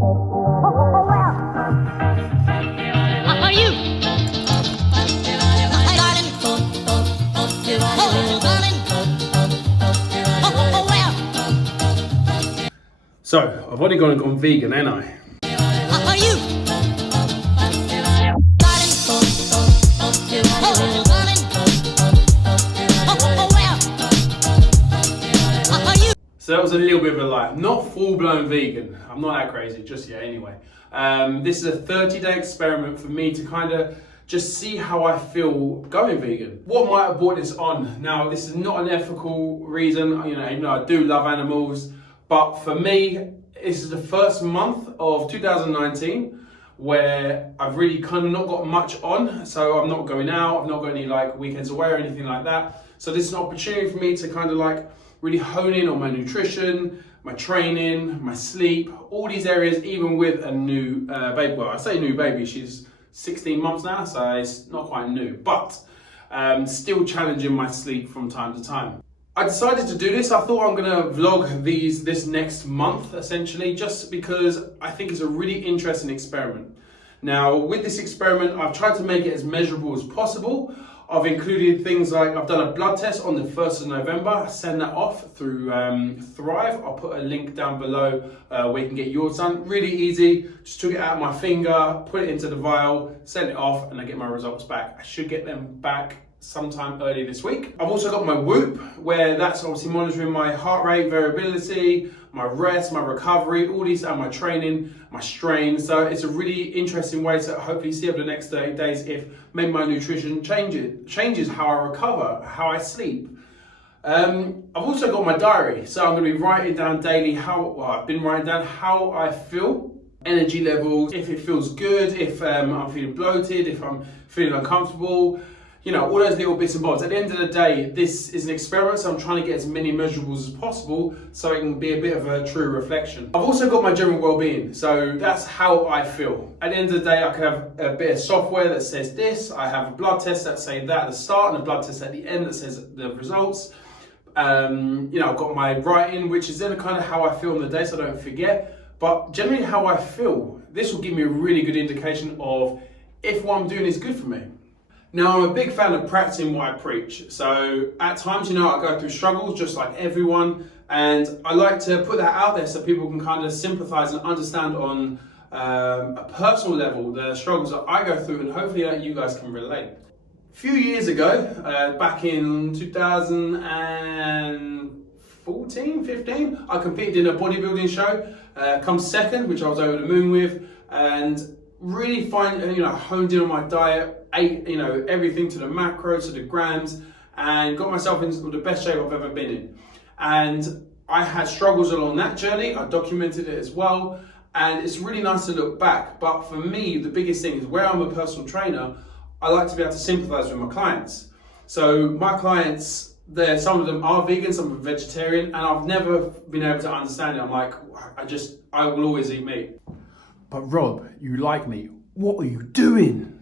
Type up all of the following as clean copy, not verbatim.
So, I've already gone vegan, ain't I? So that was a little bit of a lie. I'm not full-blown vegan. I'm not that crazy just yet anyway. This is a 30-day experiment for me to kind of just see how I feel going vegan. What might have brought this on? Now, this is not an ethical reason. You know, I do love animals, but for me, this is the first month of 2019 where I've really kind of not got much on. So I'm not going out, I've not got any like weekends away or anything like that. So this is an opportunity for me to kind of like really hone in on my nutrition, my training, my sleep, all these areas, even with a new baby. Well, I say new baby, she's 16 months now, so it's not quite new, but still challenging my sleep from time to time. I decided to do this. I thought I'm gonna vlog this next month, essentially, just because I think it's a really interesting experiment. Now, with this experiment, I've tried to make it as measurable as possible. I've included things like, I've done a blood test on the 1st of November. I send that off through Thrive. I'll put a link down below where you can get yours done. Really easy. Just took it out of my finger, put it into the vial, send it off, and I get my results back. I should get them back sometime early this week. I've also got my Whoop, where that's obviously monitoring my heart rate variability, my rest, my recovery, all these, and my training, my strain. So it's a really interesting way to hopefully see over the next 30 days if maybe my nutrition changes how I recover, how I sleep. I've also got my diary, so I'm going to be writing down daily I've been writing down how I feel, energy levels, if it feels good, if I'm feeling bloated, if I'm feeling uncomfortable. You know, all those little bits and bobs. At the end of the day, this is an experiment, so I'm trying to get as many measurables as possible so it can be a bit of a true reflection. I've also got my general well-being, so that's how I feel. At the end of the day, I could have a bit of software that says this, I have a blood test that say that at the start and a blood test at the end that says the results. You know, I've got my writing, which is then kind of how I feel on the day so I don't forget. But generally how I feel, this will give me a really good indication of if what I'm doing is good for me. Now, I'm a big fan of practicing what I preach. So at times, you know, I go through struggles just like everyone. And I like to put that out there so people can kind of sympathize and understand on a personal level the struggles that I go through, and hopefully that you guys can relate. A few years ago, back in 2014, 15, I competed in a bodybuilding show, come second, which I was over the moon with, and really honed in on my diet, ate, you know, everything to the macros, to the grams, and got myself into the best shape I've ever been in. And I had struggles along that journey. I documented it as well. And it's really nice to look back. But for me, the biggest thing is where I'm a personal trainer, I like to be able to sympathize with my clients. So my clients, some of them are vegan, some are vegetarian, and I've never been able to understand it. I'm like, I will always eat meat. But Rob, you like meat. What are you doing?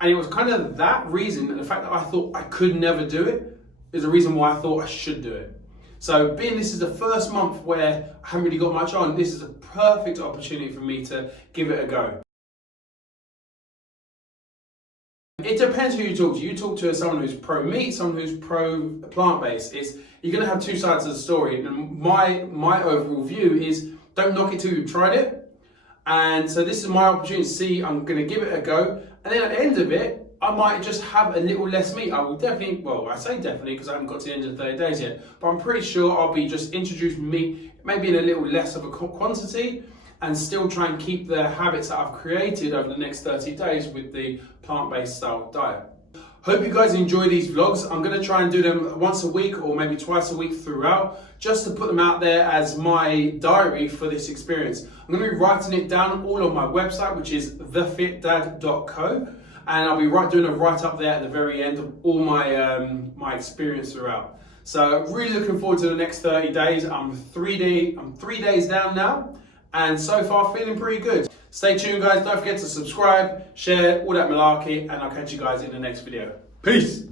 And it was kind of that reason, and the fact that I thought I could never do it, is the reason why I thought I should do it. So being this is the first month where I haven't really got much on, this is a perfect opportunity for me to give it a go. It depends who you talk to. You talk to someone who's pro-meat, someone who's pro-plant-based. You're going to have two sides of the story. And my overall view is don't knock it till you've tried it. And so this is my opportunity to see, I'm going to give it a go. And then at the end of it, I might just have a little less meat. I will definitely, well, I say definitely because I haven't got to the end of the 30 days yet, but I'm pretty sure I'll be just introducing meat, maybe in a little less of a quantity, and still try and keep the habits that I've created over the next 30 days with the plant-based style diet. Hope you guys enjoy these vlogs. I'm going to try and do them once a week or maybe twice a week throughout, just to put them out there as my diary for this experience. I'm going to be writing it down all on my website, which is thefitdad.co, and I'll be doing a write-up there at the very end of all my my experience throughout. So really looking forward to the next 30 days. I'm 3 days down now, and so far feeling pretty good. Stay tuned, guys. Don't forget to subscribe, share, all that malarkey, and I'll catch you guys in the next video. Peace.